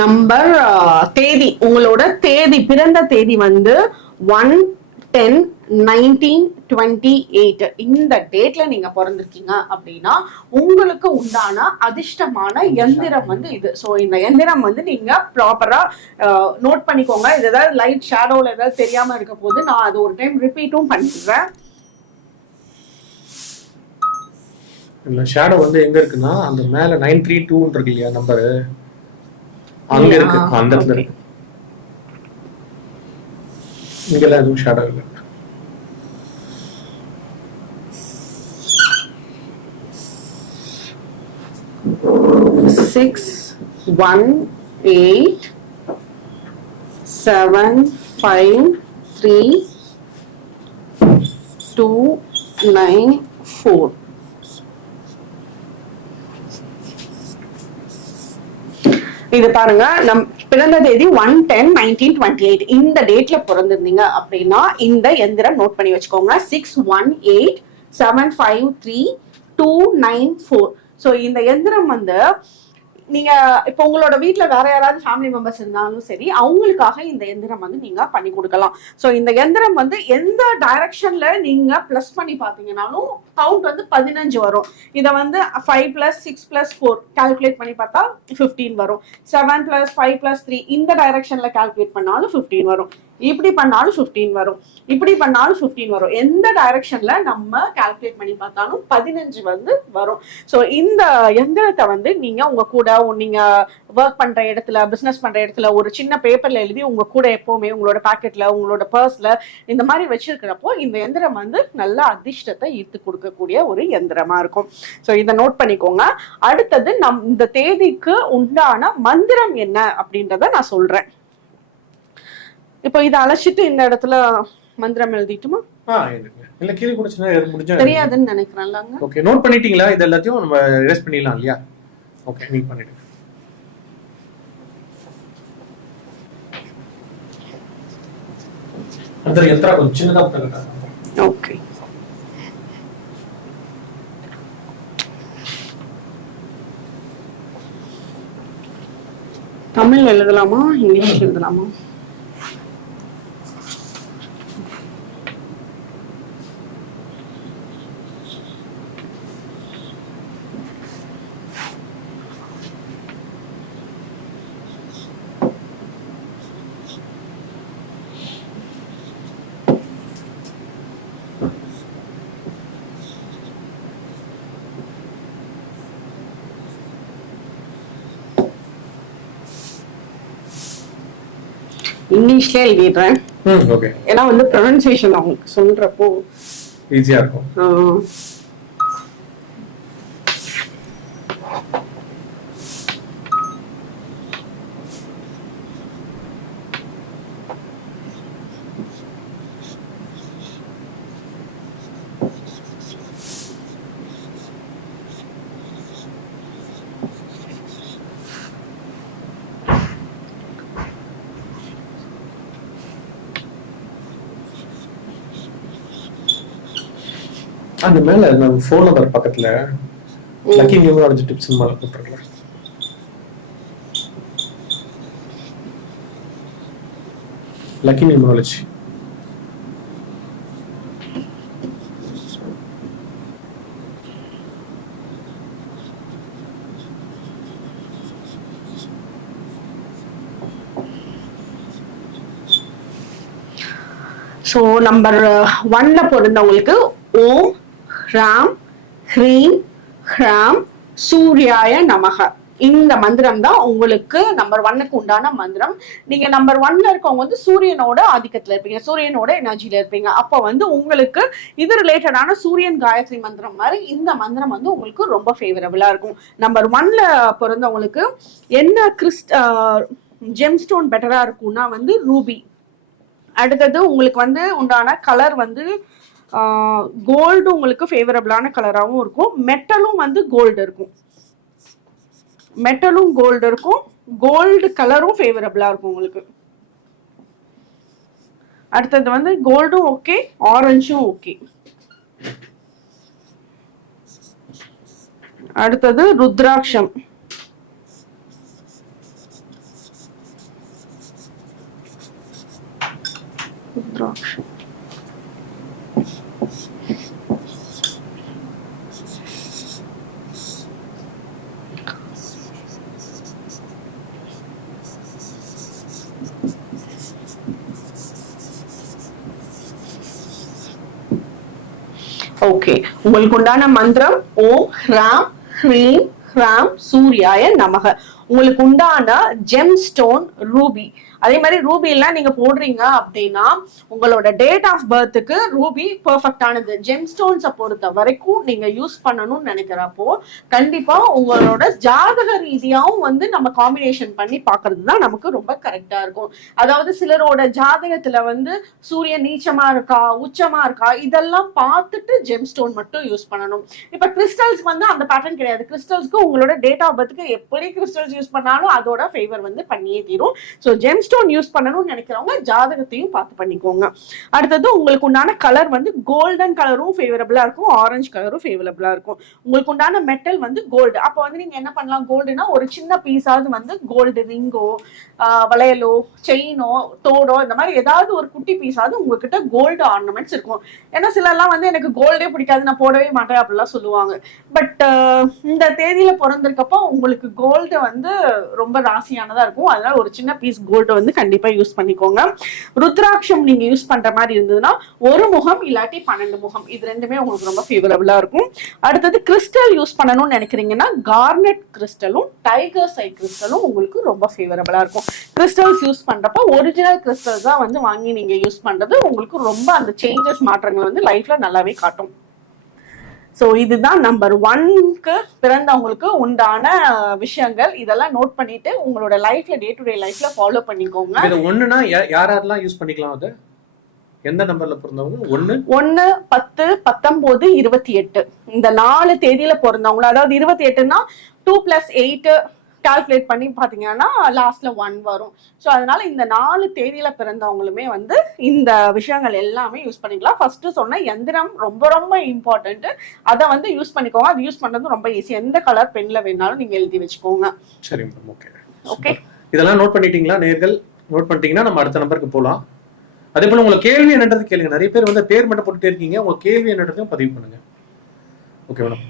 Number uh, தேதி உங்களோட தேதி பிறந்த தேதி வந்து one ten nineteen twenty eight இந்த டேட்ல நீங்க பிறந்திருக்கீங்க அப்படின்னா உங்களுக்கு உண்டான அதிர்ஷ்டமான எந்திரம் வந்து இது. ஸோ இந்த எந்திரம் வந்து நீங்க ப்ராப்பரா நோட் uh, பண்ணிக்கோங்க. இது ஏதாவது லைட் ஷேடோல ஏதாவது தெரியாம இருக்க போது நான் அது ஒரு டைம் ரிப்பீட்டும் பண்ணிடுறேன் இல்ல ஷேடோ வந்து எங்க இருக்குன்னா அந்த மேல நைன் த்ரீ டூன்னு இருக்கு இல்லையா நம்பரு அங்க இருக்கு அந்த இடத்துல. இருக்கு. இங்கெல்லாம் எதுவும் ஷேடோ இல்லை. Six one eight seven five three two nine four இது பாருங்க நம் பிறந்த தேதி one ten nineteen twenty eight இந்த டேட்ல பிறந்திருந்தீங்க அப்படின்னா இந்த எந்திரம் நோட் பண்ணி வச்சுக்கோங்க. Six one eight seven five three two nine four so இந்த எந்திரம் வந்து நீங்க இப்போ உங்களோட வீட்ல வேற யாராவது ஃபேமிலி மெம்பர்ஸ் இருந்தாலும் சரி அவங்களுக்காக இந்த எந்திரம் வந்து நீங்க பண்ணி கொடுக்கலாம். ஸோ இந்த எந்திரம் வந்து எந்த டைரக்ஷன்ல நீங்க ப்ளஸ் பண்ணி பார்த்தீங்கன்னாலும் கவுண்ட் வந்து பதினஞ்சு வரும். இதை வந்து five plus six plus four calculate பண்ணி பார்த்தா ஃபிஃப்டீன் வரும். Seven plus five plus three இந்த டைரக்ஷன்ல கால்குலேட் பண்ணாலும் ஃபிஃப்டீன் வரும். இப்படி பண்ணாலும் ஃபிஃப்டீன் வரும். இப்படி பண்ணாலும் ஃபிஃப்டீன் வரும். எந்த டைரக்ஷன்ல நம்ம கால்குலேட் பண்ணி பார்த்தாலும் பதினஞ்சு வந்து வரும். ஸோ இந்த எந்திரத்தை வந்து நீங்க உங்க கூட நீங்க ஒர்க் பண்ற இடத்துல பிசினஸ் பண்ற இடத்துல ஒரு சின்ன பேப்பர்ல எழுதி உங்க கூட எப்பவுமே உங்களோட பாக்கெட்ல உங்களோட பர்ஸ்ல இந்த மாதிரி வச்சிருக்கிறப்போ இந்த எந்திரம் வந்து நல்ல அதிர்ஷ்டத்தை ஈர்த்து கொடுக்கக்கூடிய ஒரு எந்திரமா இருக்கும். ஸோ இதை நோட் பண்ணிக்கோங்க. அடுத்தது நம் இந்த தேதிக்கு உண்டான மந்திரம் என்ன அப்படின்றத நான் சொல்றேன். இப்போ இதை அழைச்சிட்டு இந்த இடத்துல மந்திரம் எழுதிட்டுமா? இல்ல கீழே குடிச்சுனா முடிஞ்சா தெரியாதுன்னு நினைக்கிறேன்லாங்க ஓகே நோட் பண்ணிட்டீங்களா? இது எல்லாத்தையும் நம்ம erase பண்ணிடலாம் இல்லையா? ஓகே நீங்க பண்ணிடுங்க. தமிழ் எழுதலாமா இங்கிலீஷ் எழுதலாமா? இங்கிலீஷ்ல எழுதிடுறேன். ஏன்னா வந்து ப்ரொனன்சியேஷன் அவங்க சொல்றப்போ ஈஸியா இருக்கும். அந்த மேல நம்ம ஃபோன் நம்பர் பக்கத்துல லக்கி நியூமராலஜி டிப்ஸ் மேல போட்டுருக்கலாம் லக்கி நியூமராலஜி ஸோ நம்பர் ஒன்ல பிறந்தவங்களுக்கு ஓம் ஹ்ராம் ஹ்ரீம் ஹ்ராம் சூர்யாய நமக இந்த மந்திரம் தான் உங்களுக்கு நம்பர் ஒன்னுக்கு உண்டான மந்திரம். நீங்க நம்பர் ஒன்ல இருக்கவங்க வந்து சூரியனோட ஆதிக்கத்துல இருப்பீங்க. சூரியனோட எனர்ஜியில இருப்பீங்க. அப்போ வந்து உங்களுக்கு இது ரிலேட்டடான சூரியன் காயத்ரி மந்திரம் மாதிரி இந்த மந்திரம் வந்து உங்களுக்கு ரொம்ப ஃபேவரபிளா இருக்கும். நம்பர் ஒன்ல பிறந்தவங்களுக்கு என்ன கிறிஸ்ட் ஜெம்ஸ்டோன் பெட்டரா இருக்கும்னா வந்து ரூபி அடுத்தது உங்களுக்கு வந்து உண்டான கலர் வந்து கோல்டு உங்களுக்கு ஃபேவரபிளான கலராகவும் இருக்கும். மெட்டலும் வந்து கோல்டு இருக்கும். மெட்டலும் கோல்டு இருக்கும். கோல்டு கலரும் ஃபேவரபிளாக இருக்கும் உங்களுக்கு. அடுத்தது வந்து கோல்டும் ஓகே ஆரஞ்சும் ஓகே அடுத்தது ருத்ராட்சம். ருத்ராட்சம். ஓகே உங்களுக்கு உண்டான மந்திரம் ஓம் ராம் ஹ்ரீம் ஹ்ராம் சூர்யாய நமக. உங்களுக்கு உண்டான ஜெம் ஸ்டோன் ரூபி அதே மாதிரி ரூபி எல்லாம் நீங்க போடுறீங்க அப்படின்னா உங்களோட டேட் ஆஃப் பர்த்துக்கு ரூபி பெர்ஃபெக்டானது ஜெம் ஸ்டோன்ஸை பொறுத்த வரைக்கும் நீங்க யூஸ் பண்ணணும்னு நினைக்கிறப்போ கண்டிப்பா உங்களோட ஜாதக ரீதியாவும் வந்து நம்ம காம்பினேஷன் பண்ணி பாக்குறது தான் நமக்கு ரொம்ப கரெக்டா இருக்கும். அதாவது சிலரோட ஜாதகத்துல வந்து சூரியன் நீச்சமா இருக்கா உச்சமா இருக்கா இதெல்லாம் பார்த்துட்டு ஜெம் ஸ்டோன் மட்டும் யூஸ் பண்ணணும். இப்ப கிறிஸ்டல்ஸ் வந்து அந்த பேட்டர்ன் கிடையாது. கிறிஸ்டல்ஸ்க்கு உங்களோட டேட் ஆஃப் பர்த்துக்கு எப்படி கிறிஸ்டல்ஸ் யூஸ் பண்ணாலும் அதோட ஃபேவர் வந்து பண்ணியே தீரும். ஸோ ஜெம் ஸ்டோன் யூஸ் பண்ணணும்னு நினைக்கிறவங்க ஜாதகத்தையும் பார்த்து பண்ணிக்கோங்க. அடுத்தது உங்களுக்கு உண்டான கலர் வந்து கோல்டன் கலரும் ஃபேவரபிளாக இருக்கும். ஆரஞ்சு கலரும் ஃபேவரபிளாக இருக்கும். உங்களுக்கு உண்டான மெட்டல் வந்து கோல்டு அப்போ வந்து நீங்க என்ன பண்ணலாம்? கோல்டுனா ஒரு சின்ன பீஸாவது வந்து கோல்டு ரிங்கோ வளையலோ செயினோ தோடோ இந்த மாதிரி ஏதாவது ஒரு குட்டி பீஸாவது உங்ககிட்ட கோல்டு ஆர்னமெண்ட்ஸ் இருக்கும். ஏன்னா சிலர்லாம் வந்து எனக்கு கோல்டே பிடிக்காது நான் போடவே மாட்டேன் அப்படிலாம் சொல்லுவாங்க. பட் இந்த தேதியில் பிறந்திருக்கப்போ உங்களுக்கு கோல்டு வந்து ரொம்ப ராசியானதாக இருக்கும். அதனால ஒரு சின்ன பீஸ் கோல்டு வந்து கண்டிப்பா யூஸ் பண்ணிக்கோங்க. ருத்ராட்சம் நீங்க யூஸ் பண்ற மாதிரி இருந்ததுன்னா ஒரு முகம் இல்லாட்டி பன்னெண்டு முகம். இது ரெண்டுமே உங்களுக்கு ரொம்ப ஃபேவரபுளா இருக்கும். அடுத்தது கிறிஸ்டல் யூஸ் பண்ணணும்னு நினைக்கிறீங்கன்னா கார்னெட் கிறிஸ்டலும் டைகர் சை கிறிஸ்டலும் உங்களுக்கு ரொம்ப ஃபேவரபுளா இருக்கும். கிறிஸ்டல்ஸ் யூஸ் பண்றப்ப ஒரிஜினல் கிறிஸ்டல்ஸ் தான் வந்து வாங்கி நீங்க யூஸ் பண்றது. உங்களுக்கு ரொம்ப அந்த சேஞ்சஸ் மாற்றங்கள் வந்து லைஃப்ல நல்லாவே காட்டும். ஸோ இதுதான் நம்பர் ஒன்க்கு பிறந்தவங்களுக்கு உண்டான விஷயங்கள். இதெல்லாம் நோட் பண்ணிட்டு உங்களோட லைஃப்ல டே டு டே லைஃப்ல ஃபாலோ பண்ணிக்கோங்க. இது ஒண்ணுனா யார் யாரெல்லாம் யூஸ் பண்ணிக்கலாம் அது? எந்த நம்பர்ல பிறந்தவங்க? ஒண்ணு? ஒன்னு பத்து பத்தொன்பது இருபத்தி எட்டு. இந்த நாலு தேதியில பிறந்தவங்கள? அதாவது இருபத்தி எட்டுனா டூ பிளஸ் எயிட் கால்குலேட் பண்ணி பாத்தீங்கன்னா லாஸ்ட்ல ஒன் வரும். ஸோ அதனால இந்த நாலு தேதியில பிறந்தவங்களுமே வந்து இந்த விஷயங்கள் எல்லாமே யூஸ் பண்ணிக்கலாம். ஃபர்ஸ்ட் சொன்ன எந்திரம் ரொம்ப ரொம்ப இம்பார்ட்டன்ட் அதை வந்து யூஸ் பண்ணிக்கோங்க. அது யூஸ் பண்றது ரொம்ப ஈஸி எந்த கலர் பென்ல வேணாலும் நீங்க எழுதி வச்சுக்கோங்க. சரி மேடம் ஓகே ஓகே இதெல்லாம் நோட் பண்ணிட்டீங்களா? நேர்கள் நோட் பண்ணிட்டீங்கன்னா நம்ம அடுத்த நம்பருக்கு போகலாம் அதே போல உங்களுக்கு கேள்வி என்னன்றது கேளுங்க. நிறைய பேர் வந்து பேர் மட்டும் போட்டுட்டே இருக்கீங்க. உங்க கேள்வி என்னன்றதையும் பதிவு பண்ணுங்க. Okay madam